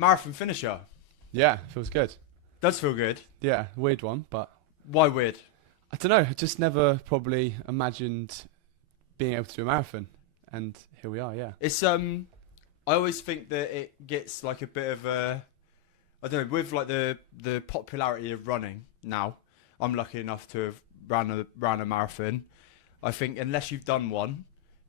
Marathon finisher. Yeah, feels good. Does feel good. Yeah, weird one, but Why weird? I don't know. I just never probably imagined being able to do a marathon, and here we are. Yeah. It's I always think that it gets like a bit of a, I don't know, with like the popularity of running now. I'm lucky enough to have ran a marathon. I think unless you've done one,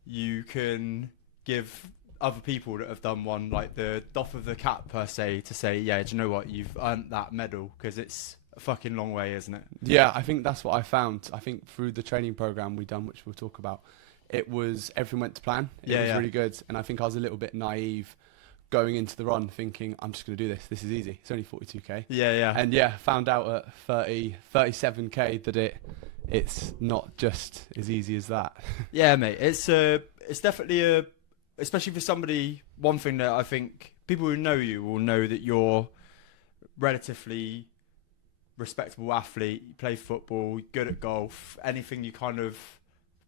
you can give other people that have done one like the doff of the cap per se to say, yeah, do you know what, you've earned that medal, because it's a fucking long way, isn't it? Yeah, I think that's what I found. I think through the training program we done, which we'll talk about, it was everything went to plan. It was really good, and I think I was a little bit naive going into the run, thinking I'm just going to do this. This is easy. It's only 42k. Yeah. And yeah, found out at 37k that it's not just as easy as that. Yeah, mate. It's definitely especially for somebody. One thing that I think people who know you will know that you're relatively respectable athlete. You play football, good at golf. Anything you kind of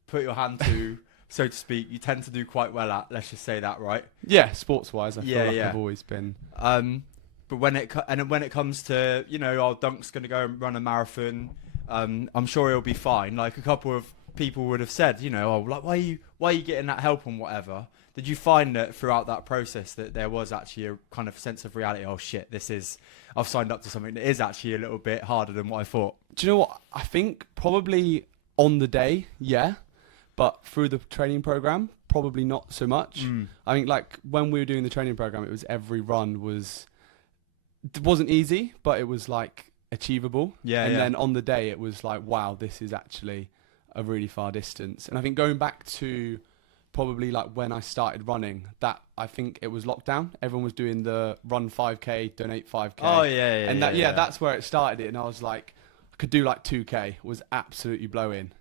put your hand to, so to speak, you tend to do quite well at. Let's just say that, right? Yeah, sports-wise, I feel like I've always been. But when it comes to, you know, Dunc's going to go and run a marathon, I'm sure he'll be fine. Like a couple of people would have said, you know, oh, like why are you getting that help and whatever. Did you find that throughout that process that there was actually a kind of sense of reality? Oh shit, I've signed up to something that is actually a little bit harder than what I thought. Do you know what? I think probably on the day, yeah, but through the training program, probably not so much. I think like when we were doing the training program, it was every run wasn't easy, but it was like achievable. Yeah. And then on the day, it was like, wow, this is actually a really far distance. And I think going back to probably like when I started running, that I think it was lockdown. Everyone was doing the run 5k, donate 5k. Oh yeah. And that's where it started. And I was like, I could do like 2k. Was absolutely blowing,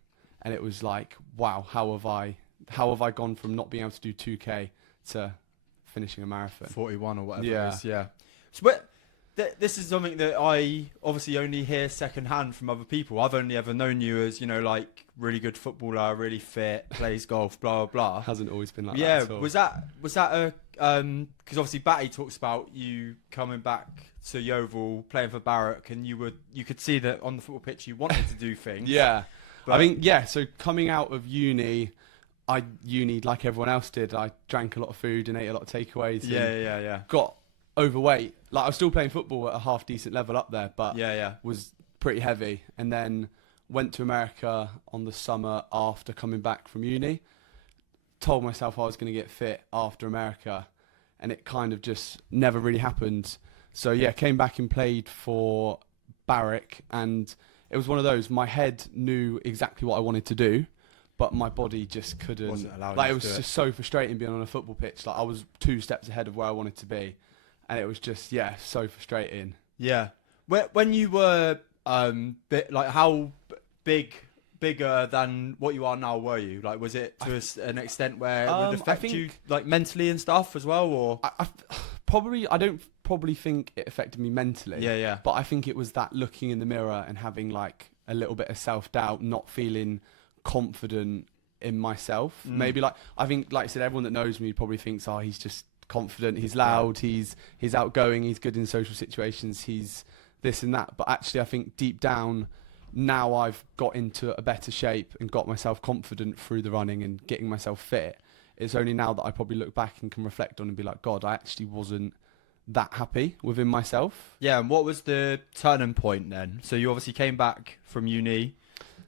and it was like, wow, how have I gone from not being able to do 2k to finishing a marathon? 41 or whatever Yeah. it is. Yeah. So this is something that I obviously only hear secondhand from other people. I've only ever known you as, you know, like really good footballer, really fit, plays golf, blah, blah, blah. Hasn't always been like that. At all. Was that a, because obviously Batty talks about you coming back to Yeovil, playing for Barrack, and you could see that on the football pitch you wanted to do things. Yeah. But I mean, yeah, so coming out of uni, like everyone else did, I drank a lot of food and ate a lot of takeaways. Yeah. Got overweight. Like I was still playing football at a half decent level up there, but Yeah. was pretty heavy. And then went to America on the summer after coming back from uni. Told myself I was going to get fit after America, and it kind of just never really happened. So yeah, came back and played for Barrack, and it was one of those, my head knew exactly what I wanted to do, but my body just couldn't. Wasn't allowed like to it was do just so frustrating being on a football pitch. Like I was 2 steps ahead of where I wanted to be, and it was just so frustrating. Yeah. When you were how bigger than what you are now were you? Like was it to an extent where it would affect you like mentally and stuff as well, or I don't probably think it affected me mentally. Yeah. But I think it was that looking in the mirror and having like a little bit of self-doubt, not feeling confident in myself. Maybe like, I think like I said, everyone that knows me probably thinks, oh, he's just confident, he's loud, he's outgoing, he's good in social situations, he's this and that. But actually I think deep down now I've got into a better shape and got myself confident through the running and getting myself fit. It's only now that I probably look back and can reflect on and be like, God, I actually wasn't that happy within myself. Yeah. And what was the turning point then? So you obviously came back from uni,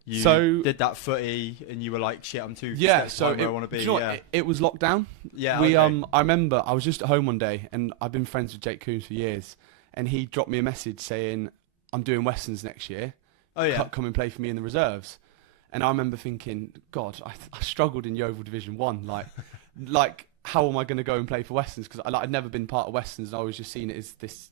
you did that footy, and you were like, shit, I'm too steps behind where I want to be. Do you know what? It was lockdown. Yeah. We I remember I was just at home one day, and I've been friends with Jake Coombs for years, and he dropped me a message saying, I'm doing Westerns next year. Oh yeah. Come and play for me in the reserves. And I remember thinking, God, I struggled in Yeovil Division 1. Like how am I going to go and play for Westerns? Because I'd never been part of Westerns, and I was just seeing it as this,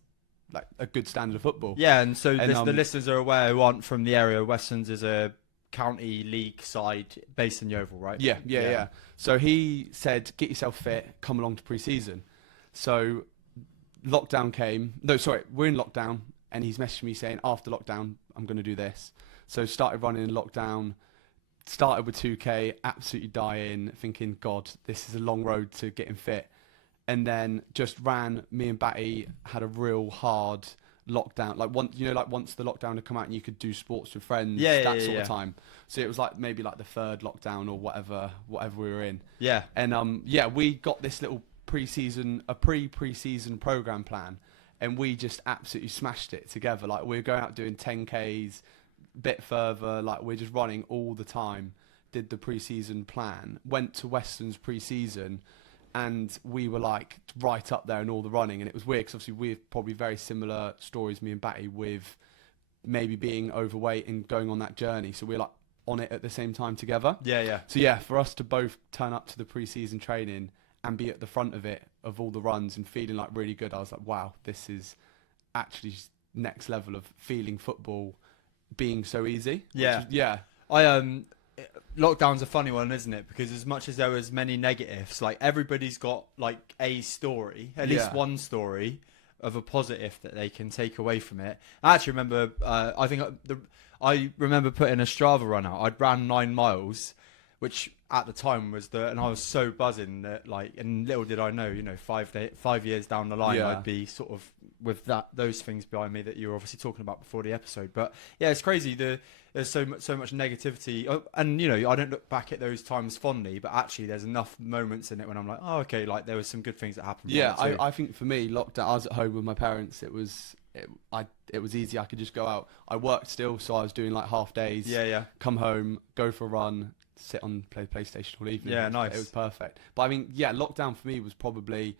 like a good standard of football. Yeah, and so the listeners are aware who aren't from the area. Westerns is a county league side based in Yeovil, right? Yeah. So he said, get yourself fit, come along to pre-season. So lockdown came. No, sorry, we're in lockdown, and he's messaged me saying, after lockdown, I'm going to do this. So started running in lockdown. Started with 2k, absolutely dying, thinking, God, this is a long road to getting fit. and then just ran. Me and Batty had a real hard lockdown, like once the lockdown had come out and you could do sports with friends, that sort of time. So it was like maybe like the third lockdown or whatever we were in. Yeah. And we got this little pre-season program plan, and we just absolutely smashed it together. Like we were going out doing 10Ks, bit further, like we're just running all the time. Did the pre-season plan, went to Western's pre-season, and we were like right up there in all the running. And it was weird because obviously we're probably very similar stories, me and Batty, with maybe being overweight and going on that journey. So we're like on it at the same time together. Yeah. So yeah, for us to both turn up to the pre-season training and be at the front of it, of all the runs, and feeling like really good, I was like, wow, this is actually next level of feeling football being so easy. Yeah. Lockdown's a funny one, isn't it? Because as much as there was many negatives, like everybody's got like a story, at least one story of a positive that they can take away from it. I actually remember, I remember putting a Strava run out. I'd ran 9 miles, which at the time and I was so buzzing that and little did I know, 5 years down the line, I'd be sort of with those things behind me that you were obviously talking about before the episode. But yeah, it's crazy. There's so much negativity, and I don't look back at those times fondly, but actually there's enough moments in it when I'm like, oh, okay, like there was some good things that happened. Yeah, I think for me, lockdown, I was at home with my parents. It was easy. I could just go out. I worked still, so I was doing like half days. Yeah. Come home, go for a run, sit on PlayStation all evening. Yeah, nice. It was perfect. But I mean, yeah, lockdown for me was probably,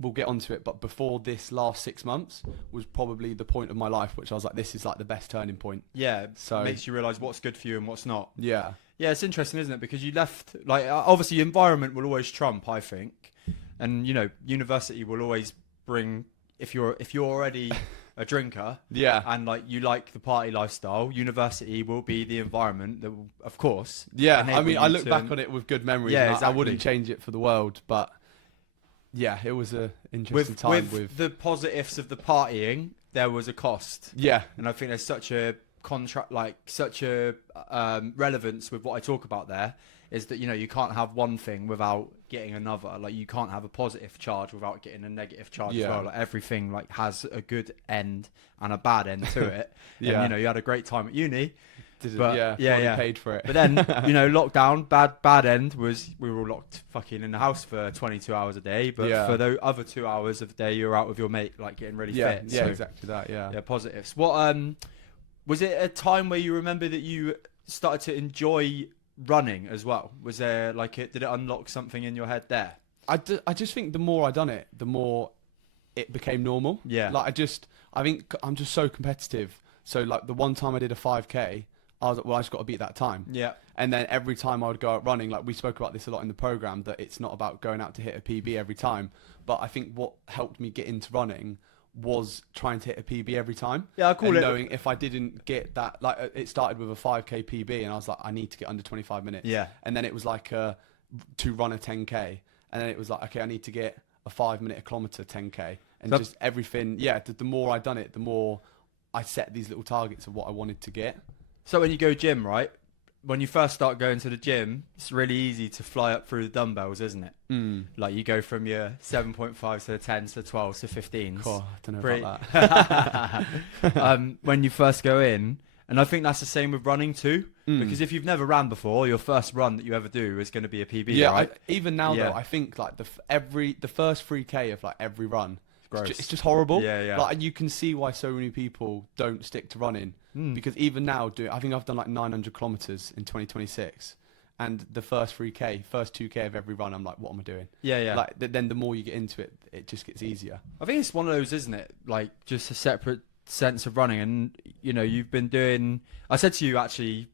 we'll get onto it, but before this last 6 months was probably the point of my life, which I was like, this is like the best turning point. Yeah, so it makes you realise what's good for you and what's not. Yeah. Yeah, it's interesting, isn't it? Because you left, obviously environment will always trump, I think. And, university will always bring, if you're already a drinker, and you like the party lifestyle, university will be the environment that will, of course. Yeah, I mean, I look back on it with good memories. Yeah, and exactly. I wouldn't change it for the world, but yeah, it was a interesting time. With the positives of the partying, there was a cost. Yeah, and I think there's such a relevance with what I talk about there, is that you can't have one thing without getting another. Like you can't have a positive charge without getting a negative charge as well. Like everything has a good end and a bad end to it. Yeah, and you had a great time at uni. But paid for it. But then lockdown, bad end was we were all locked fucking in the house for 22 hours a day. But for those other 2 hours of the day, you were out with your mate, like getting really fit. Yeah, exactly that. Yeah, positives. What was it a time where you remember that you started to enjoy running as well? Was there did it unlock something in your head there? I just think the more I done it, the more it became normal. Yeah. I think I'm just so competitive. So the one time I did a 5K, I was like, well, I just got to beat that time. Yeah. And then every time I would go out running, we spoke about this a lot in the program, that it's not about going out to hit a PB every time. But I think what helped me get into running was trying to hit a PB every time. Yeah, I call it. Knowing if I didn't get that, it started with a 5K PB, and I was like, I need to get under 25 minutes. Yeah. And then it was to run a 10K, and then it was like, okay, I need to get a 5 minute a kilometer 10K, and just everything. Yeah, the more I done it, the more I set these little targets of what I wanted to get. So when you go gym, right? When you first start going to the gym, it's really easy to fly up through the dumbbells, isn't it? Mm. You go from your 7.5 to the 10s to 12s to 15s. Oh, I don't know about that. When you first go in, and I think that's the same with running too. Because if you've never ran before, your first run that you ever do is going to be a PB. Yeah, right? Even now though, I think the first 3K of every run, it's just horrible. Yeah. You can see why so many people don't stick to running. Because even now, I think I've done 900 kilometers in 2026, and the first 3K, first 2K of every run, I'm like, what am I doing? Yeah. Then the more you get into it, it just gets easier. I think it's one of those, isn't it? Just a separate sense of running, and you've been doing. I said to you actually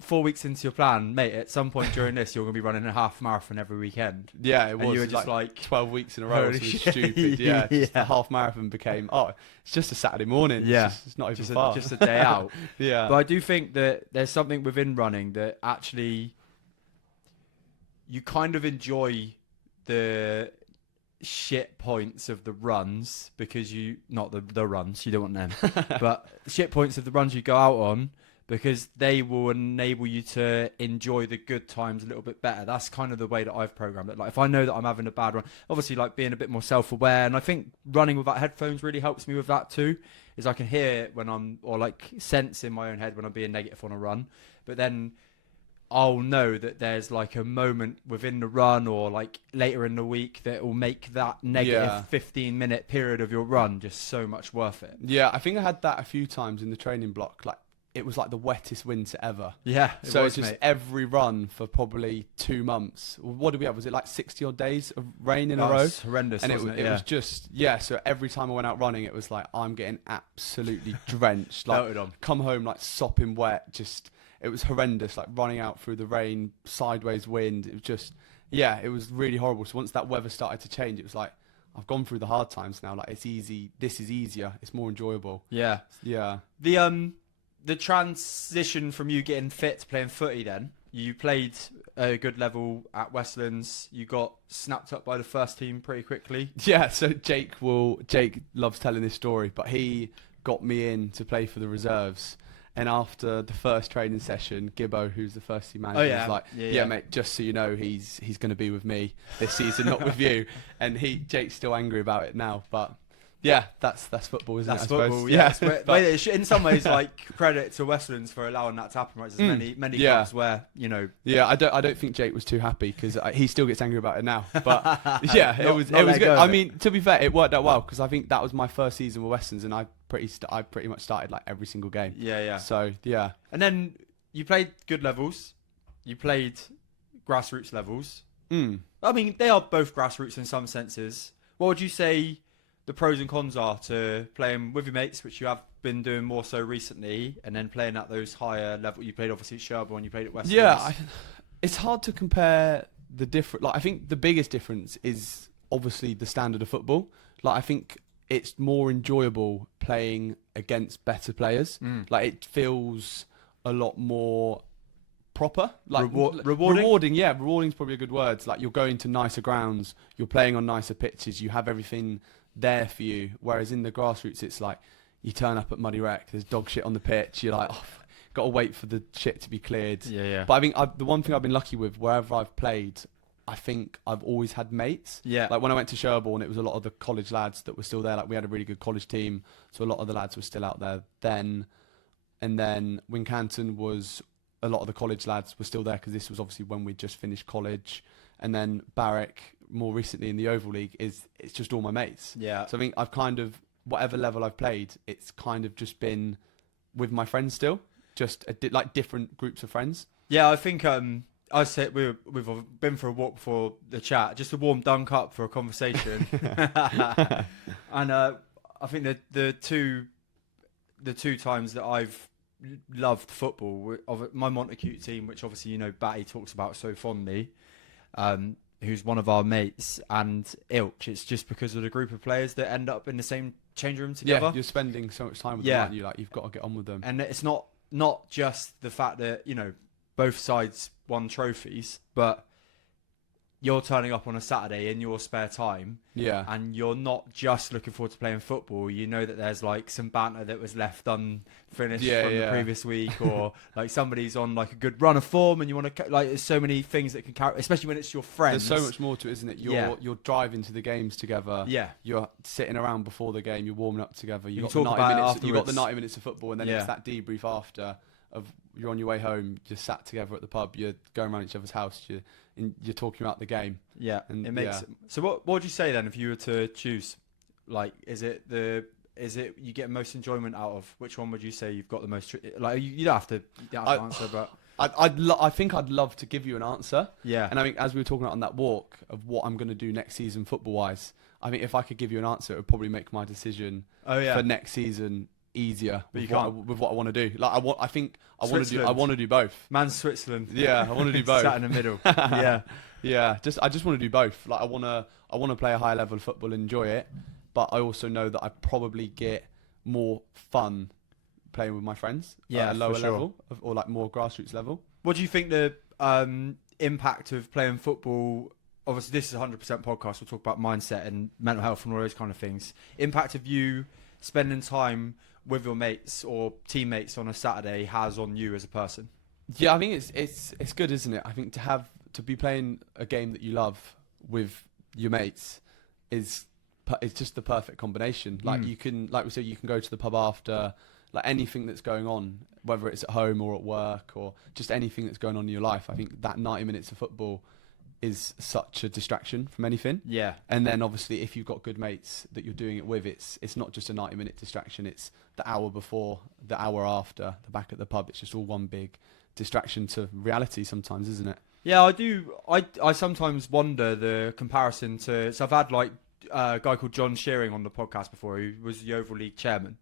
4 weeks into your plan, mate, at some point during this, you're going to be running a half marathon every weekend. Yeah, it was. And you were just 12 weeks in a row. It was stupid. Yeah, the half marathon became, it's just a Saturday morning. Yeah. It's not even far. Just a day out. Yeah. But I do think that there's something within running that actually you kind of enjoy the shit points of the runs, because not the runs, you don't want them, but shit points of the runs you go out on, because they will enable you to enjoy the good times a little bit better. That's kind of the way that I've programmed it. Like if I know that I'm having a bad run, obviously like being a bit more self-aware, and I think running without headphones really helps me with that too, is I can hear it when I'm, or like sense in my own head when I'm being negative on a run, but then I'll know that there's like a moment within the run or like later in the week that will make that negative 15-minute period of your run just so much worth it. Yeah, I think I had that a few times in the training block. Like it was like the wettest winter ever. Yeah, so it's just every run for probably 2 months. What did we have? Was it like 60 odd days of rain in a row? Horrendous, and wasn't it was just, so every time I went out running, it was like, I'm getting absolutely drenched. Like, come home like sopping wet, just... It was horrendous, like running out through the rain, sideways wind. It was just, it was really horrible. So once that weather started to change, it was like, I've gone through the hard times now. Like it's easy. This is easier. It's more enjoyable. Yeah. Yeah. The transition from you getting fit to playing footy, then you played a good level at Westlands. You got snapped up by the first team pretty quickly. Yeah. So Jake loves telling this story, but he got me in to play for the reserves. And after the first training session, Gibbo, who's the first team manager, was like, yeah, mate, just so you know, he's going to be with me this season, not with you. And Jake's still angry about it now. But yeah, that's football, isn't it? That's football, yeah. But in some ways, like credit to Westlands for allowing that to happen. Right? There's many clubs where, you know. Yeah, I don't think Jake was too happy because he still gets angry about it now. But yeah, it was good. I mean, to be fair, it worked out well because I think that was my first season with Westlands, and I pretty much started like every single game. Yeah. So yeah. And then you played good levels. You played grassroots levels. I mean, they are both grassroots in some senses. What would you say the pros and cons are to playing with your mates, which you have been doing more so recently, and then playing at those higher levels? You played obviously at Sherborne, you played at Westlands. Yeah, it's hard to compare the different. Like I think the biggest difference is obviously the standard of football. Like I think it's more enjoyable playing against better players. Like it feels a lot more proper, like rewarding. Yeah, rewarding's probably a good word. Like you're going to nicer grounds, you're playing on nicer pitches, you have everything there for you. Whereas in the grassroots, it's like you turn up at Muddy Wreck, there's dog shit on the pitch. You're like, got to wait for the shit to be cleared. Yeah. But I think the one thing I've been lucky with, wherever I've played, I think I've always had mates. Yeah. Like when I went to Sherborne, it was a lot of the college lads that were still there. Like we had a really good college team, so a lot of the lads were still out there then. And then Wincanton was a lot of the college lads were still there because this was obviously when we just finished college. And then Barrack, more recently in the Oval League, it's just all my mates. Yeah. So I think I've kind of, whatever level I've played, it's kind of just been with my friends still, just like different groups of friends. Yeah, I think I said we've been for a walk before the chat, just to warm Dunc up for a conversation. And I think the two times that I've loved football of my Montacute team, which obviously Batty talks about so fondly, who's one of our mates, and Ilch, it's just because of the group of players that end up in the same change room together. Yeah, you're spending so much time with them, aren't you? Like, you've got to get on with them. And it's not just the fact that, both sides won trophies, but you're turning up on a Saturday in your spare time. Yeah. And you're not just looking forward to playing football. You know that there's like some banter that was left unfinished from the previous week, or like somebody's on like a good run of form and you want to, like, there's so many things that can carry, especially when it's your friends. There's so much more to it, isn't it? You're driving to the games together. Yeah. You're sitting around before the game, you're warming up together. You got the 90 minutes of football, and then it's that debrief after of you're on your way home, you're sat together at the pub, you're going around each other's house, you're talking about the game. Yeah, and it makes it. So what would you say then if you were to choose? Like, is it you get most enjoyment out of? Which one would you say you've got the most? Like, you don't have to answer, but I think I'd love to give you an answer. Yeah. And I think as we were talking about on that walk of what I'm going to do next season football wise, I think if I could give you an answer, it would probably make my decision for next season easier with what I want to do. Like I want to do both. Man's Switzerland. Yeah, I want to do both. Sat in the middle. Yeah. Yeah, I just want to do both. Like I want to play a high level of football and enjoy it, but I also know that I probably get more fun playing with my friends at a lower level or like more grassroots level. What do you think the impact of playing football? Obviously, this is a 100% podcast. We'll talk about mindset and mental health and all those kind of things. Impact of you spending time with your mates or teammates on a Saturday has on you as a person? Yeah, I think it's good, isn't it? I think to be playing a game that you love with your mates is it's just the perfect combination. Like you can, like we said, you can go to the pub after, like anything that's going on, whether it's at home or at work or just anything that's going on in your life. I think that 90 minutes of football is such a distraction from anything. Yeah. And then obviously if you've got good mates that you're doing it with, it's not just a 90-minute distraction. It's the hour before, the hour after, the back at the pub. It's just all one big distraction to reality sometimes, isn't it? Yeah, I do. I sometimes wonder the comparison to. So I've had like a guy called John Shearing on the podcast before, who was the Yeovil League chairman,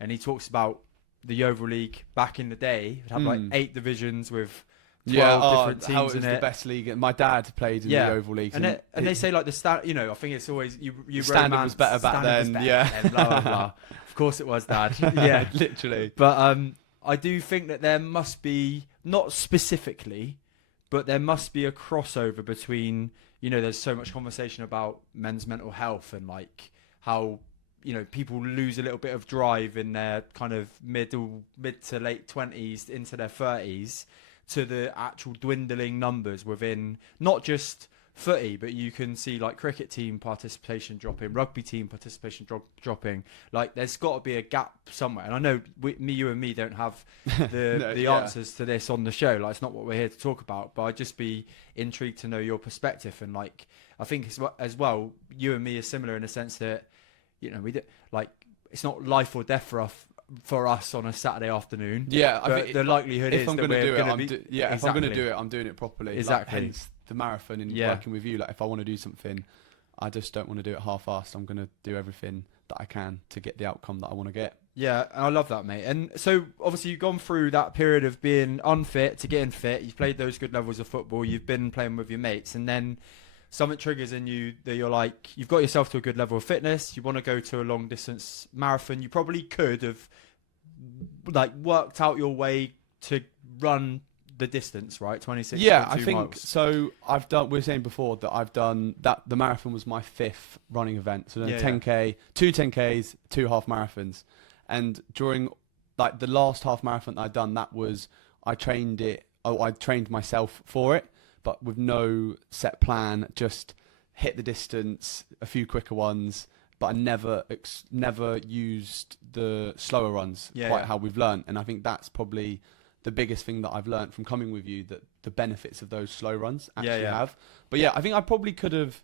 and he talks about the Yeovil League back in the day. It had like 8 divisions with 12 different teams how it was in the it. best league. My dad played in the Yeovil League, and they say like the stat. You know, I think it's always you. Standard was better back then. Blah, blah, blah. Of course it was, Dad. Yeah, literally. But I do think that there must be, not specifically, but there must be a crossover between, you know, there's so much conversation about men's mental health and like how, you know, people lose a little bit of drive in their kind of mid to late 20s into their 30s, to the actual dwindling numbers within not just footy, but you can see like cricket team participation dropping, rugby team participation dropping. Like there's got to be a gap somewhere, and I know you and me don't have the answers to this on the show. Like it's not what we're here to talk about, but I'd just be intrigued to know your perspective. And like I think as well, you and me are similar in the sense that, you know, we do, like it's not life or death for us on a Saturday afternoon. Yeah, I think the likelihood is if I'm that going to do we're it, be, if I'm going to do it, I'm doing it properly. Exactly. Like, hence the marathon and working with you. Like if I want to do something, I just don't want to do it half-assed. I'm going to do everything that I can to get the outcome that I want to get. Yeah, I love that, mate. And so obviously you've gone through that period of being unfit to getting fit. You've played those good levels of football. You've been playing with your mates, and then something triggers in you that you're like, you've got yourself to a good level of fitness. You want to go to a long distance marathon. You probably could have like worked out your way to run the distance, right? 26. Yeah, I think miles. so. I've done. We were saying before that I've done that. The marathon was my 5th running event. So I've done 10k, 2 10ks, 2 half marathons, and during like the last half marathon that I'd done, that was I trained it. I trained myself for it, but with no set plan. Just hit the distance, a few quicker ones, but I never used the slower runs how we've learned. And I think that's probably the biggest thing that I've learned from coming with you, that the benefits of those slow runs actually have. But yeah, I think I probably could have,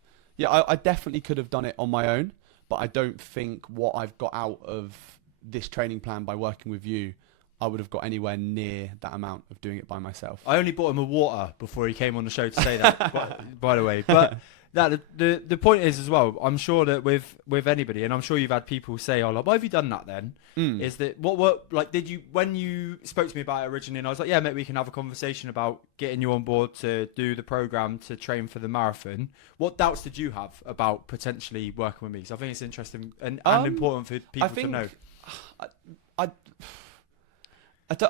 I definitely could have done it on my own, but I don't think what I've got out of this training plan by working with you, I would have got anywhere near that amount of doing it by myself. I only bought him a water before he came on the show to say that, by the way. But that the point is as well, I'm sure that with anybody, and I'm sure you've had people say, oh, like, why have you done that then? Is that what like, did you, when you spoke to me about it originally, and I was like, yeah, mate, we can have a conversation about getting you on board to do the program to train for the marathon. What doubts did you have about potentially working with me? So I think it's interesting and important for people to know. I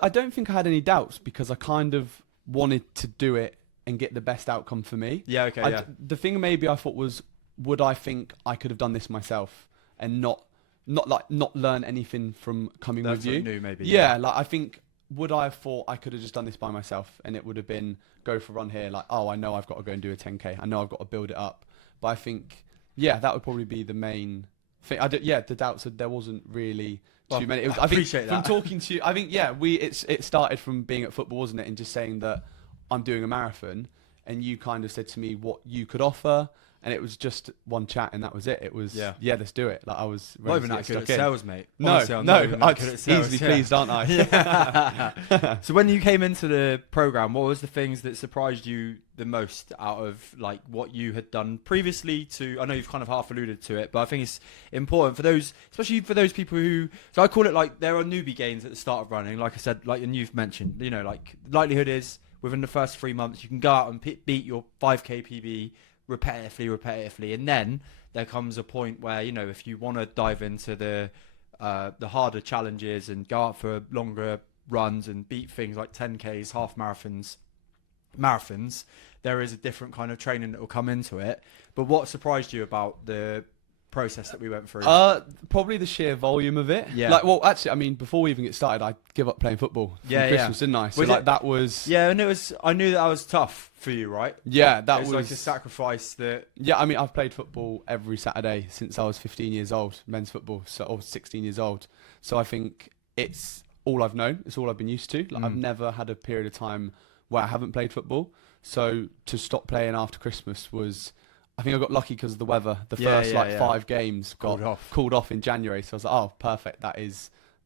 don't think I had any doubts, because I kind of wanted to do it and get the best outcome for me. Yeah, okay, The thing maybe I thought was, would I think I could have done this myself and not learn anything from coming with you? New, maybe. Yeah, like I think, would I have thought I could have just done this by myself and it would have been go for a run here, like, oh, I know I've got to go and do a 10k. I know I've got to build it up. But I think, that would probably be the main thing. The doubts that there wasn't really too many. I appreciate that. From talking to you, I think, it started from being at football, wasn't it? And just saying that I'm doing a marathon, and you kind of said to me what you could offer, and it was just one chat, and that was it. It was let's do it. Like I was not even that good at sales, mate. No, Honestly, I'm not even that good at sales. Easily pleased, aren't I? So when you came into the program, what was the things that surprised you the most out of like what you had done previously to? I know you've kind of half alluded to it, but I think it's important for those, especially for those people who. So I call it like there are newbie gains at the start of running. Like I said, like, and you've mentioned, you know, like likelihood is within the first 3 months you can go out and beat your 5k PB repetitively, and then there comes a point where, you know, if you want to dive into the harder challenges and go out for longer runs and beat things like 10ks, half marathons, there is a different kind of training that will come into it. But what surprised you about the process that we went through? Probably the sheer volume of it. Yeah. Like, well, actually, I mean, before we even get started, I give up playing football for Christmas, didn't I? So Was like it- that was. Yeah, and I knew that was tough for you, right? Yeah, that It was like a sacrifice that. Yeah, I mean, I've played football every Saturday since I was 15 years old, men's football, so I was 16 years old. So I think it's all I've known. It's all I've been used to. Like, I've never had a period of time where I haven't played football. So to stop playing after Christmas was, I think I got lucky because of the weather. The first 5 games got called off in January. So I was like, oh, perfect.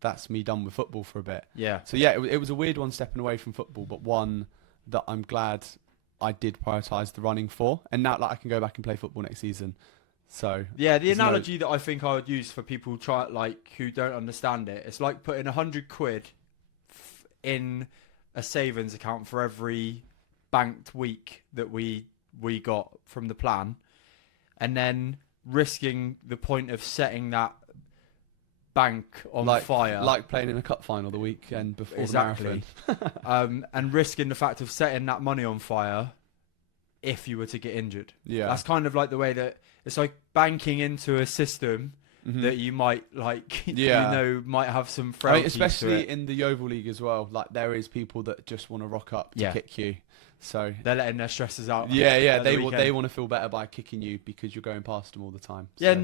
That's me done with football for a bit. Yeah. So yeah, it was a weird one stepping away from football, but one that I'm glad I did prioritise the running for. And now, like, I can go back and play football next season. So yeah, the analogy that I think I would use for people who don't understand it, it's like putting 100 quid in a savings account for every banked week that we got from the plan, and then risking the point of setting that bank on fire, like playing in a cup final the weekend before the marathon. And risking the fact of setting that money on fire if you were to get injured. Yeah, that's kind of like the way that it's like banking into a system that you might might have some frailties, especially in the Yeovil League as well. Like, there is people that just want to rock up to kick you. So they're letting their stresses out. Yeah, they want to feel better by kicking you because you're going past them all the time. Yeah,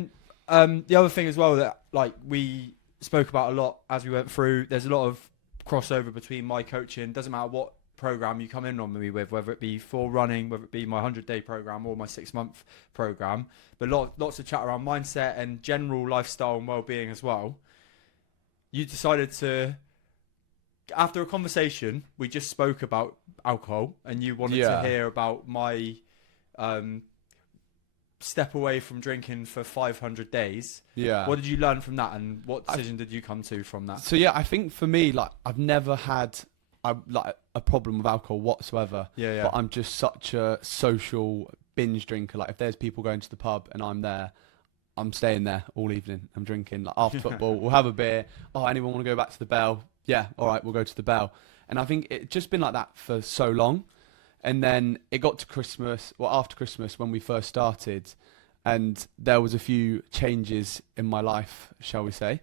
and the other thing as well that like we spoke about a lot as we went through, there's a lot of crossover between my coaching. Doesn't matter what program you come in on me with, whether it be for running, whether it be my 100-day program or my 6-month program, but lots of chat around mindset and general lifestyle and well-being as well. You decided to, after a conversation, we just spoke about alcohol, and you wanted to hear about my step away from drinking for 500 days. Yeah. What did you learn from that, and what decision did you come to from that? So yeah, I think for me, like, I've never had a problem with alcohol whatsoever. Yeah. But I'm just such a social binge drinker. Like, if there's people going to the pub and I'm there, I'm staying there all evening. I'm drinking. Like, after football, we'll have a beer. Oh, anyone want to go back to the Bell? Yeah, all right, we'll go to the Bell. And I think it's just been like that for so long. And then it got to Christmas, after Christmas when we first started, and there was a few changes in my life, shall we say.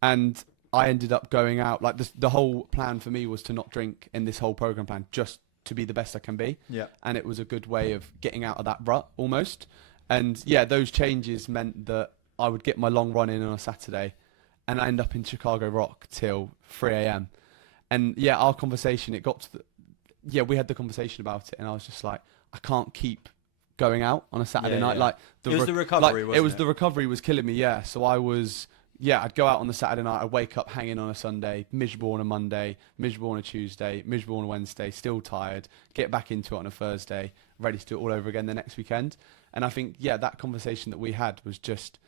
And I ended up going out, like, the whole plan for me was to not drink in this whole program plan, just to be the best I can be. Yeah. And it was a good way of getting out of that rut almost. And yeah, those changes meant that I would get my long run in on a Saturday and I end up in Chicago Rock till 3 a.m. And yeah, our conversation, it got to we had the conversation about it, and I was just like, I can't keep going out on a Saturday night. Yeah. Like, it was the recovery, wasn't it? The recovery was killing me, yeah. So I was, I'd go out on the Saturday night, I'd wake up hanging on a Sunday, miserable on a Monday, miserable on a Tuesday, miserable on a Wednesday, still tired, get back into it on a Thursday, ready to do it all over again the next weekend. And I think, that conversation that we had was just,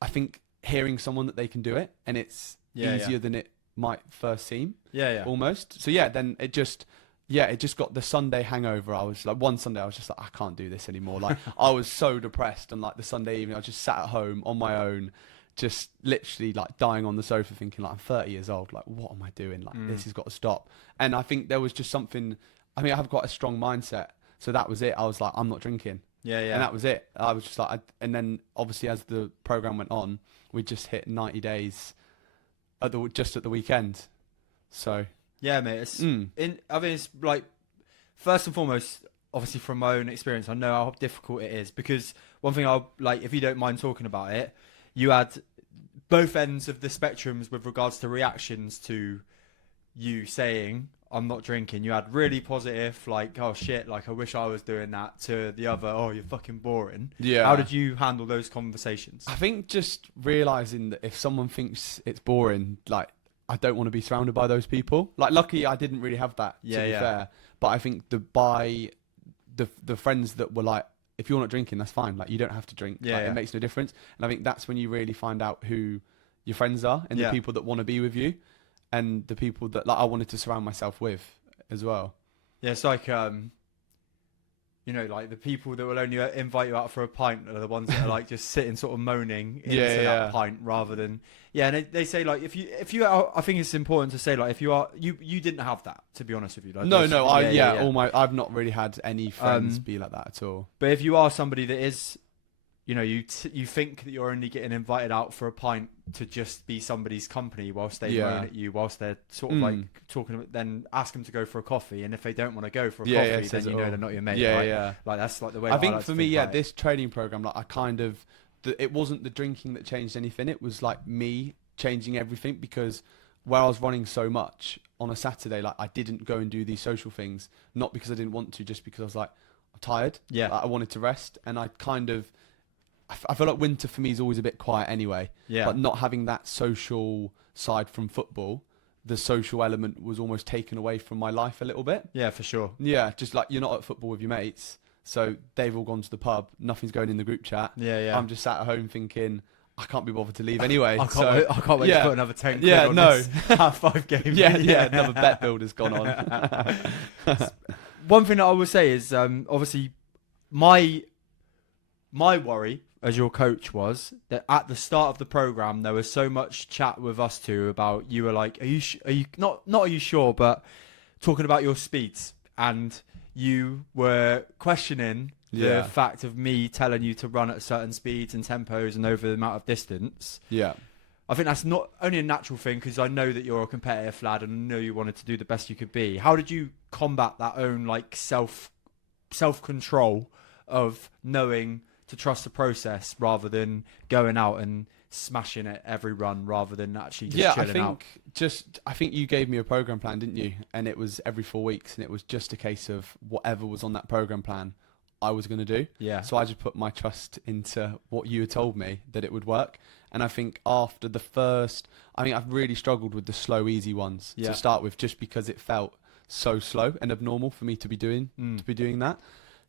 I think, hearing someone that they can do it, and it's easier than it might first seem. Almost. So then it just got the Sunday hangover. I was like, one Sunday I was just like, I can't do this anymore. Like, I was so depressed, and like the Sunday evening I just sat at home on my own, just literally like dying on the sofa thinking, like, I'm 30 years old, like, what am I doing? Like, this has got to stop. And I think there was just something, I mean, I have quite a strong mindset, so that was it. I was like, I'm not drinking. And that was it. I was just like, and then obviously as the program went on, we just hit 90 days just at the weekend. So yeah, mate. I mean, it's like, first and foremost, obviously from my own experience, I know how difficult it is, because one thing I'll like, if you don't mind talking about it, you had both ends of the spectrums with regards to reactions to you saying, I'm not drinking. You had really positive, like, oh shit, like, I wish I was doing that, to the other, oh, you're fucking boring. Yeah. How did you handle those conversations? I think just realising that if someone thinks it's boring, like, I don't want to be surrounded by those people. Like, luckily I didn't really have that, to be fair. But I think the friends that were like, if you're not drinking, that's fine. Like, you don't have to drink. It makes no difference. And I think that's when you really find out who your friends are, and the people that want to be with you, and the people that, like, I wanted to surround myself with as well. Yeah, it's like, you know, like, the people that will only invite you out for a pint are the ones that are like just sitting sort of moaning into that pint, rather than and they say, like, if you are, I think it's important to say, like, if you are, you didn't have that, to be honest with you. Like, I've not really had any friends be like that at all. But if you are somebody that is you know, you think that you're only getting invited out for a pint to just be somebody's company whilst they moan at you, whilst they're sort of like talking. Then ask them to go for a coffee, and if they don't want to go for a coffee, then you know they're not your mate. Yeah, right? yeah. Like that's like the way. I think like for to me, think about this training program, like I kind of, it wasn't the drinking that changed anything. It was like me changing everything, because where I was running so much on a Saturday, like I didn't go and do these social things, not because I didn't want to, just because I was like, I'm tired. Yeah, like, I wanted to rest, and I kind of. I feel like winter for me is always a bit quiet anyway. Yeah. But not having that social side from football, the social element was almost taken away from my life a little bit. Yeah, for sure. Yeah, just like you're not at football with your mates, so they've all gone to the pub. Nothing's going in the group chat. Yeah, yeah. I'm just sat at home thinking, I can't be bothered to leave anyway. I can't wait to put another 10 quid on this half-5 game. Yeah, another bet builder's gone on. One thing that I will say is, obviously, my worry as your coach was that at the start of the program there was so much chat with us two about, you were like, are you not are you sure, but talking about your speeds, and you were questioning the fact of me telling you to run at certain speeds and tempos and over the amount of distance. Yeah. I think that's not only a natural thing, because I know that you're a competitive lad and I know you wanted to do the best you could be. How did you combat that own like self-control of knowing to trust the process rather than going out and smashing it every run, rather than actually just chilling out? I think you gave me a program plan, didn't you? And it was every 4 weeks, and it was just a case of whatever was on that program plan I was going to do. Yeah. So I just put my trust into what you had told me that it would work. And I think after the first, I've really struggled with the slow, easy ones to start with, just because it felt so slow and abnormal for me to be doing that.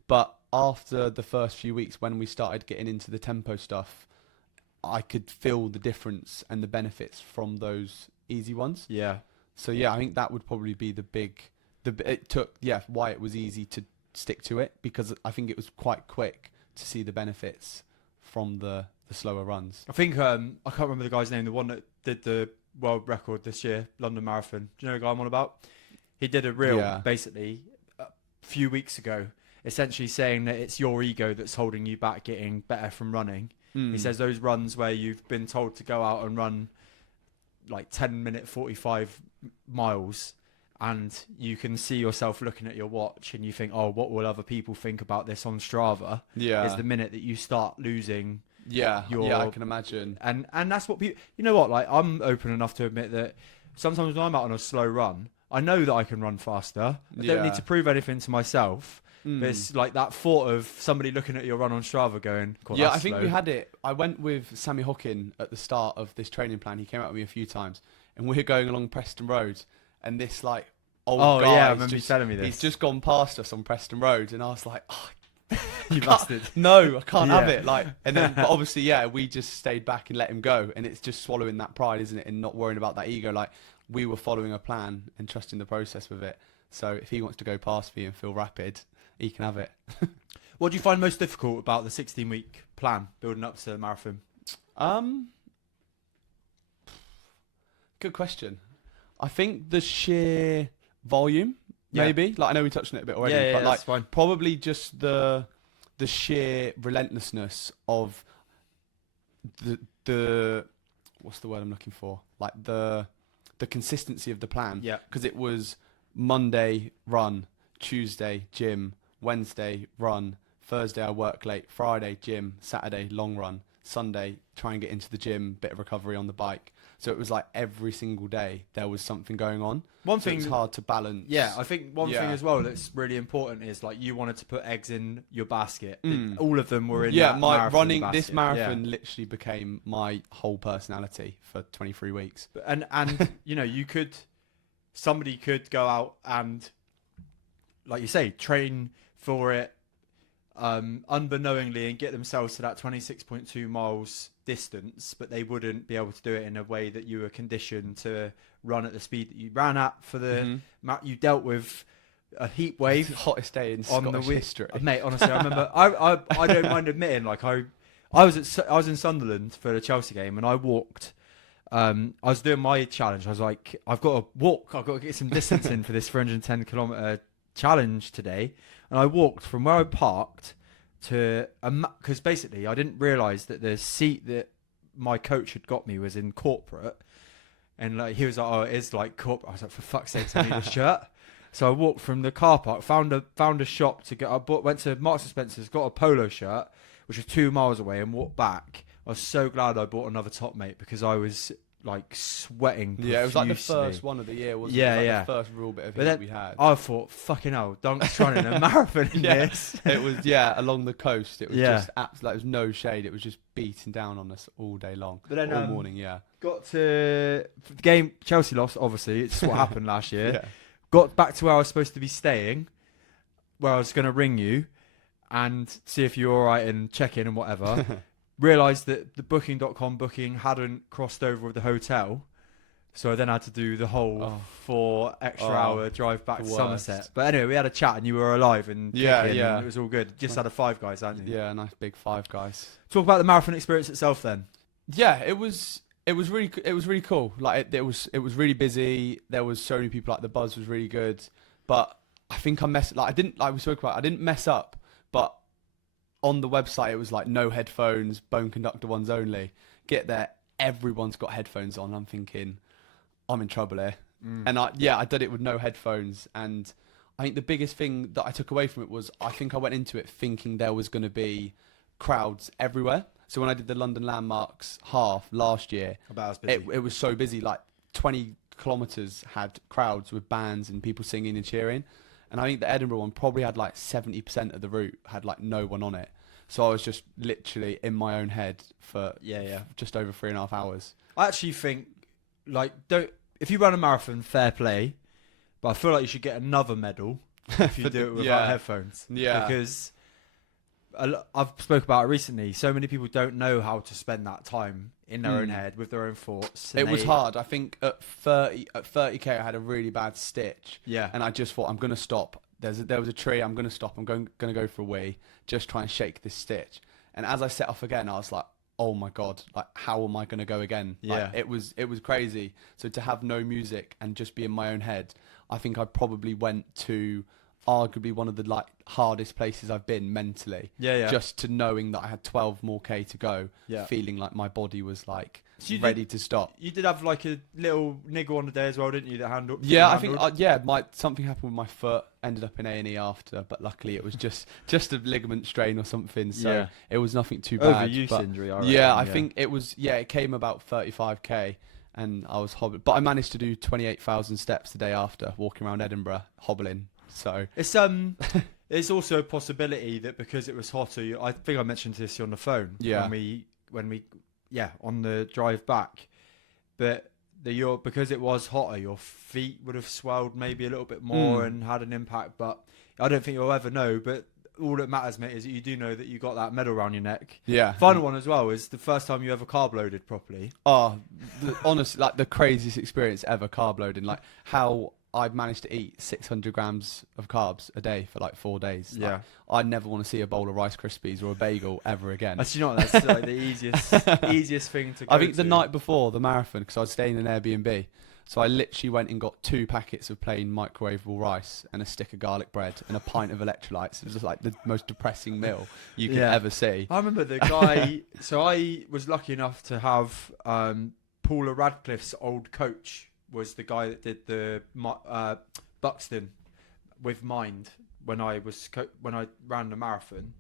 But after the first few weeks, when we started getting into the tempo stuff, I could feel the difference and the benefits from those easy ones. Yeah. So I think that would probably be why it was easy to stick to it, because I think it was quite quick to see the benefits from the slower runs. I think I can't remember the guy's name, the one that did the world record this year, London Marathon. Do you know the guy I'm on about? He did a reel basically a few weeks ago, essentially saying that it's your ego that's holding you back getting better from running. He says those runs where you've been told to go out and run like 10-minute 45 miles, and you can see yourself looking at your watch and you think, oh, what will other people think about this on Strava? Yeah. Is the minute that you start losing. I can imagine. And that's what people, you know what, like I'm open enough to admit that sometimes when I'm out on a slow run, I know that I can run faster. I don't need to prove anything to myself. But it's like that thought of somebody looking at your run on Strava going, I think we had it. I went with Sammy Hockin at the start of this training plan. He came out with me a few times, and we were going along Preston Road, and this like old guy, I remember you telling me this. He's just gone past us on Preston Road, and I was like, you bastard. No, I can't have it. Like, and then, but obviously, we just stayed back and let him go, and it's just swallowing that pride, isn't it, and not worrying about that ego. Like, we were following a plan and trusting the process with it. So if he wants to go past me and feel rapid, he can have it. What do you find most difficult about the 16-week plan building up to the marathon? Good question. I think the sheer volume, maybe. Like, I know we touched on it a bit already, but like that's fine. Probably just the sheer relentlessness of the what's the word I'm looking for? Like the consistency of the plan. Yeah. Because it was Monday run, Tuesday gym, Wednesday run, Thursday I work late, Friday gym, Saturday long run, Sunday try and get into the gym, bit of recovery on the bike. So it was like every single day there was something going on. One thing it's hard to balance. Yeah, I think one thing as well that's really important is like you wanted to put eggs in your basket. All of them were in that my running basket. This marathon literally became my whole personality for 23 weeks. And you know, somebody could go out and, like you say, train for it unbeknowingly and get themselves to that 26.2 miles distance, but they wouldn't be able to do it in a way that you were conditioned to run at the speed that you ran at for the you dealt with a heat wave. The hottest day in Scottish history. Mate, honestly, I remember I don't mind admitting, like I was in Sunderland for the Chelsea game, and I walked. I was doing my challenge. I was like, I've got to walk. I've got to get some distance in for this 310 kilometer challenge today. And I walked from where I parked to because basically I didn't realise that the seat that my coach had got me was in corporate, and like he was like, "Oh, it is like corporate." I was like, "For fuck's sake, I need a shirt." So I walked from the car park, found a shop to get. Went to Marks and Spencer's, got a polo shirt, which was 2 miles away, and walked back. I was so glad I bought another top, mate, because I was like sweating profusely. Yeah, it was like the first one of the year, wasn't it? Yeah, It was like yeah. the first real bit of But heat then we had. I thought, fucking hell, Dunc's running a marathon in Yeah. this. It was, yeah, along the coast. It was Yeah. just absolutely, there was no shade. It was just beating down on us all day long. But then, all morning, yeah. Got to the game, Chelsea lost, obviously. It's what happened last year. Yeah. Got back to where I was supposed to be staying, where I was going to ring you and see if you were all right and check in and whatever. Realised that the booking.com booking hadn't crossed over with the hotel. So I then had to do the whole 4 extra hour drive back to Somerset. But anyway, we had a chat and you were alive and kicking and it was all good. Just had a Five Guys, hadn't you? Yeah, nice big Five Guys. Talk about the marathon experience itself then. Yeah, it was really cool. Like it was really busy. There was so many people. Like the buzz was really good. But I think I messed. Like we spoke about. I didn't mess up. But on the website, it was like no headphones, bone conductor ones only. Get there, everyone's got headphones on. I'm thinking, I'm in trouble here. And I did it with no headphones. And I think the biggest thing that I took away from it was I think I went into it thinking there was going to be crowds everywhere. So when I did the London Landmarks half last year, it was so busy. Like 20 kilometres had crowds with bands and people singing and cheering. And I think the Edinburgh one probably had like 70% of the route had like no one on it. So I was just literally in my own head for just over 3.5 hours. I actually think, like, if you run a marathon, fair play, but I feel like you should get another medal if you do it without headphones. Yeah. Because I've spoke about it recently. So many people don't know how to spend that time in their own head with their own thoughts. It was hard. I think at 30k, I had a really bad stitch. Yeah. And I just thought, I'm going to stop. There was a tree. I'm going to stop. I'm going to go for a wee. Just try and shake this stitch. And as I set off again, I was like, oh my God, like how am I going to go again? Yeah. Like, it was crazy. So to have no music and just be in my own head, I think I probably went to arguably one of the like hardest places I've been mentally. Yeah. Just to knowing that I had 12 more K to go, feeling like my body was like ready to stop. You did have like a little niggle on the day as well, didn't you? That handle. Yeah, I think something happened with my foot. Ended up in A&E after, but luckily it was just a ligament strain or something. So it was nothing too bad. Overuse injury. I reckon, yeah, I think it was. Yeah, it came about 35k, and I was hobbling. But I managed to do 28,000 steps the day after, walking around Edinburgh hobbling. So it's there's also a possibility that because it was hotter, I think I mentioned this on the phone. Yeah. When we on the drive back, but because it was hotter, your feet would have swelled maybe a little bit more and had an impact. But I don't think you'll ever know. But all that matters, mate, is that you do know that you got that medal around your neck. Yeah. Final one as well is the first time you ever carb loaded properly. Oh, honestly, like the craziest experience ever carb loading. Like how I've managed to eat 600 grams of carbs a day for like 4 days. Yeah. Like, I never want to see a bowl of Rice Krispies or a bagel ever again. That's that's like the easiest thing to go I think the to. night before the marathon, because I was staying in an Airbnb, so I literally went and got 2 packets of plain microwavable rice and a stick of garlic bread and a pint of electrolytes. It was just like the most depressing meal you could ever see. I remember the guy. So I was lucky enough to have Paula Radcliffe's old coach was the guy that did the Buxton with Mind when I ran the marathon,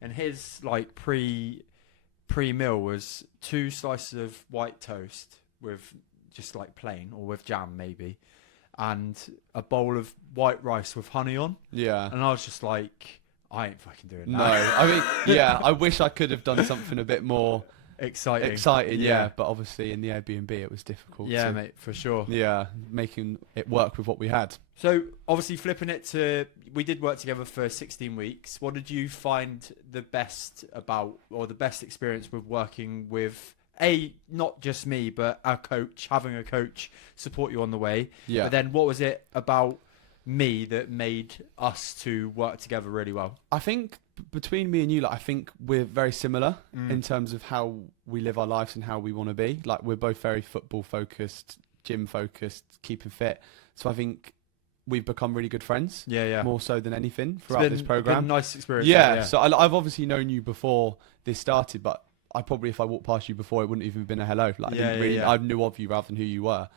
and his like pre-meal was 2 slices of white toast with just like plain or with jam maybe, and a bowl of white rice with honey on. Yeah. And I was just like, I ain't fucking doing that. No, I mean, I wish I could have done something a bit more exciting, yeah. But obviously in the Airbnb it was difficult. Yeah, mate, for sure. Yeah, making it work with what we had. So obviously flipping it to, we did work together for 16 weeks. What did you find the best about, or the best experience with working with not just me, but our coach, having a coach support you on the way? Yeah. But then what was it about me that made us to work together really well? I think between me and you, like, I think we're very similar in terms of how we live our lives and how we want to be. Like, we're both very football focused, gym focused, keeping fit. So I think we've become really good friends. Yeah. More so than anything It's throughout been this a program. nice experience. Yeah. So I've obviously known you before this started, but I probably, if I walked past you before, it wouldn't even have been a hello. Like, I didn't really, I knew of you rather than who you were.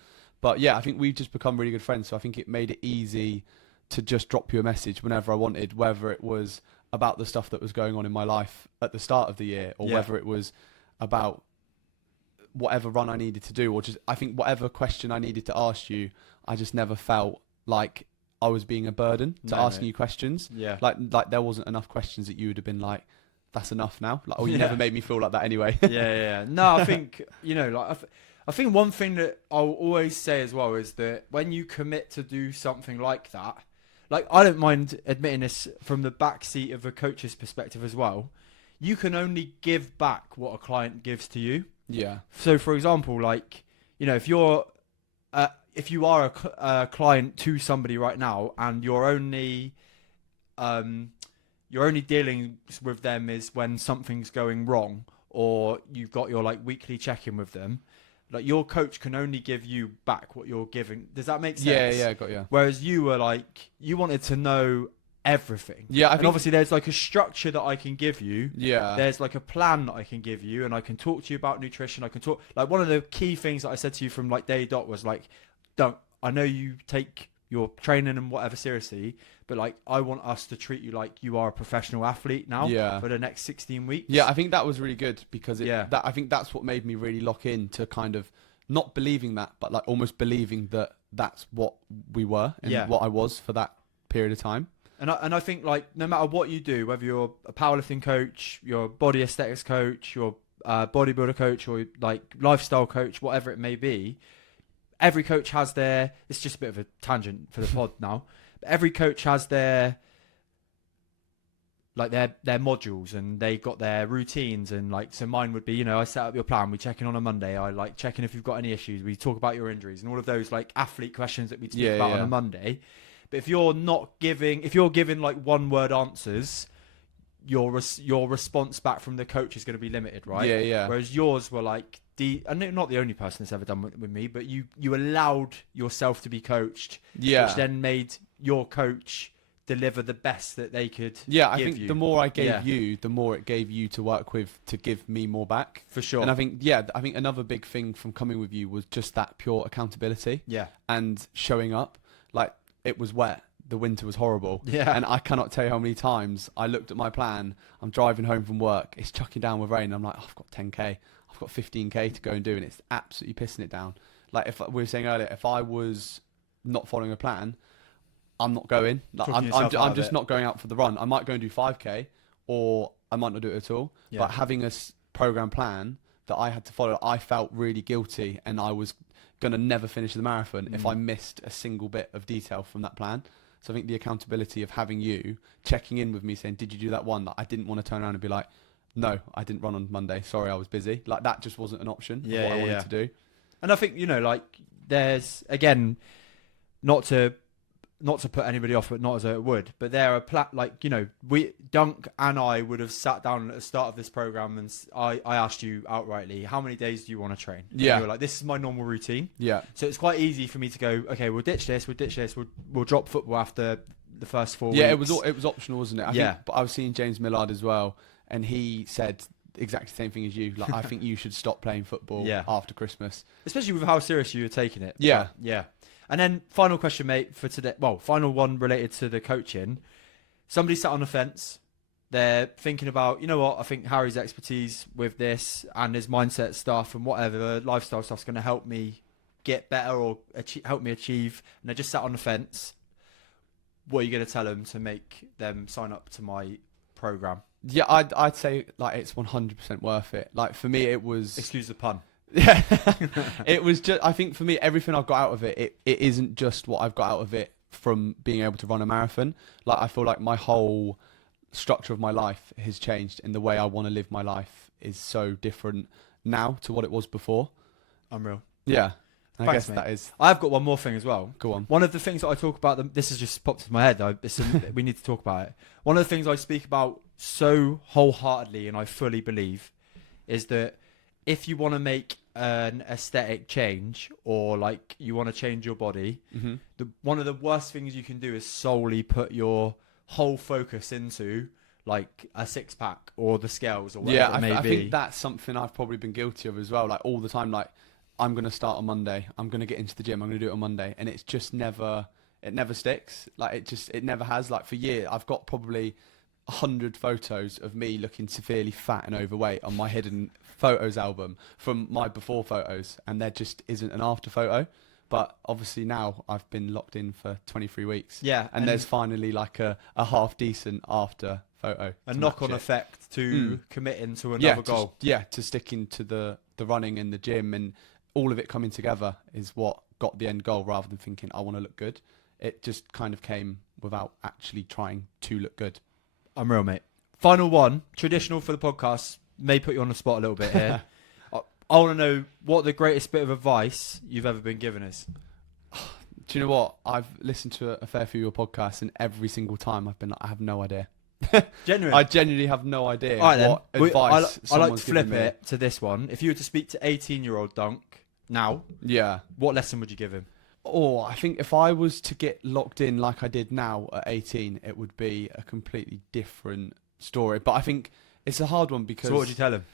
But yeah, I think we've just become really good friends. So I think it made it easy to just drop you a message whenever I wanted, whether it was about the stuff that was going on in my life at the start of the year, or whether it was about whatever run I needed to do, or just, I think whatever question I needed to ask you, I just never felt like I was being a burden to asking you questions. Yeah. Like there wasn't enough questions that you would have been like, that's enough now. Like, you never made me feel like that anyway. Yeah. No, I think, like, I think one thing that I'll always say as well is that when you commit to do something like that, like, I don't mind admitting this from the backseat of a coach's perspective as well, you can only give back what a client gives to you. Yeah. So, for example, like, if you are a client to somebody right now and you're only dealing with them is when something's going wrong, or you've got your like weekly check-in with them, like, your coach can only give you back what you're giving. Does that make sense? Yeah, got you. Whereas you were like, you wanted to know everything. Yeah, and obviously there's like a structure that I can give you. Yeah. There's like a plan that I can give you, and I can talk to you about nutrition. I can talk, like, one of the key things that I said to you from like day dot was like, I know you take your training and whatever seriously, but like, I want us to treat you like you are a professional athlete now for the next 16 weeks. Yeah, I think that was really good because I think that's what made me really lock in to kind of not believing that, but like almost believing that that's what we were and what I was for that period of time. And I think, like, no matter what you do, whether you're a powerlifting coach, you're a body aesthetics coach, you're a bodybuilder coach, or like lifestyle coach, whatever it may be, every coach has it's just a bit of a tangent for the pod now, but every coach has their modules, and they got their routines, and like, so mine would be, I set up your plan, we check in on a Monday, I like check in if you've got any issues, we talk about your injuries and all of those like athlete questions that we speak about on a Monday. But if you're giving like one word answers, your response back from the coach is going to be limited, right? Yeah. Whereas yours were like, and not the only person that's ever done with me, but you allowed yourself to be coached, which then made your coach deliver the best that they could. Yeah, I think the more I gave you, the more it gave you to work with to give me more back. For sure. And I think another big thing from coming with you was just that pure accountability. Yeah. And showing up. Like, it was wet. The winter was horrible. Yeah. And I cannot tell you how many times I looked at my plan. I'm driving home from work. It's chucking down with rain. And I'm like, I've got 10K. I've got 15K to go and do. And it's absolutely pissing it down. Like, if we were saying earlier, if I was not following a plan, I'm not going. Like, I'm just not going out for the run. I might go and do 5K, or I might not do it at all. Yeah. But having a program plan that I had to follow, I felt really guilty, and I was going to never finish the marathon if I missed a single bit of detail from that plan. So I think the accountability of having you checking in with me saying, did you do that one? That I didn't want to turn around and be like, no, I didn't run on Monday. Sorry, I was busy. Like, that just wasn't an option of what I wanted to do. And I think, like, there's, again, not to put anybody off, but not as it would, but there are Dunc and I would have sat down at the start of this program, and I asked you outrightly, how many days do you want to train? Yeah. And you were like, this is my normal routine. Yeah. So it's quite easy for me to go, okay, we'll ditch this, we'll drop football after the first 4 weeks. Yeah, it was optional, wasn't it? I think, but I was seeing James Millard as well, and he said exactly the same thing as you. Like, I think you should stop playing football after Christmas. Especially with how serious you were taking it. Yeah. But, yeah. And then final question, mate, for today. Well, final one related to the coaching. Somebody sat on the fence. They're thinking about, I think Harry's expertise with this and his mindset stuff and whatever lifestyle stuff's going to help me get better or help me achieve. And they just sat on the fence. What are you going to tell them to make them sign up to my program? Yeah, I'd say like it's 100% worth it. Like, for me, it was. Excuse the pun. Yeah, it was just, I think for me, everything I've got out of it, it isn't just what I've got out of it from being able to run a marathon. Like, I feel like my whole structure of my life has changed, and the way I want to live my life is so different now to what it was before. Unreal. Yeah. Thanks, I guess mate. that is. I've got one more thing as well. Go on. One of the things that I talk about, this has just popped into my head. We need to talk about it. One of the things I speak about so wholeheartedly, and I fully believe, is that if you want to make an aesthetic change or like you want to change your body, one of the worst things you can do is solely put your whole focus into like a six pack or the scales or whatever it may I be. think that's something I've probably been guilty of as well. Like all the time, like I'm going to start on Monday. I'm going to get into the gym. I'm going to do it on Monday. And it's just never sticks. Like it never has. Like for years, I've got probably 100 photos of me looking severely fat and overweight on my hidden photos album from my before photos. And there just isn't an after photo. But obviously now I've been locked in for 23 weeks. Yeah. And there's finally like a half decent after photo. A knock-on effect to committing to another goal. To sticking to the running and the gym and all of it coming together is what got the end goal rather than thinking I want to look good. It just kind of came without actually trying to look good. I'm real, mate. Final one, traditional for the podcast, may put you on the spot a little bit here. I want to know what the greatest bit of advice you've ever been given is. Do you know what? I've listened to a fair few of your podcasts and every single time I've been like, I have no idea. Genuine. I genuinely have no idea All right, what then. advice I like to someone's flip given me. it to this one. If you were to speak to 18-year-old Dunc now, what lesson would you give him? Oh, I think if I was to get locked in like I did now at 18, it would be a completely different story. But I think it's a hard one because... So what would you tell him?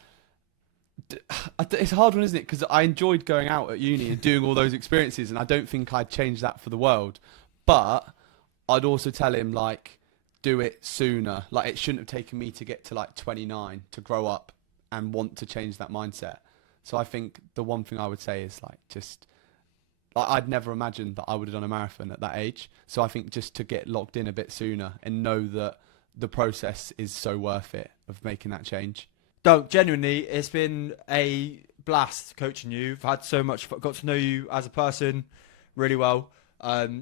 It's a hard one, isn't it? Because I enjoyed going out at uni and doing all those experiences, and I don't think I'd change that for the world. But I'd also tell him, like, do it sooner. Like, it shouldn't have taken me to get to, like, 29 to grow up and want to change that mindset. So I think the one thing I would say is, like, just... I'd never imagined that I would have done a marathon at that age. So I think just to get locked in a bit sooner and know that the process is so worth it of making that change. Dunc, genuinely, it's been a blast coaching you. I've had so much, got to know you as a person really well.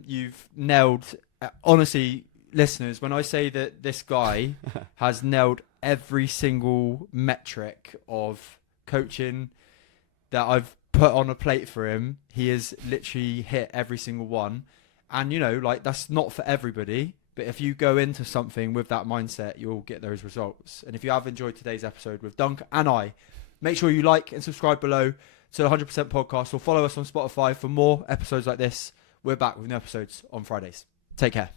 You've nailed, honestly, listeners, when I say that this guy has nailed every single metric of coaching that I've put on a plate for him, he has literally hit every single one. And, you know, like, that's not for everybody. But if you go into something with that mindset, you'll get those results. And if you have enjoyed today's episode with Dunc and I, make sure you like and subscribe below to the 100% podcast or follow us on Spotify for more episodes like this. We're back with new episodes on Fridays. Take care.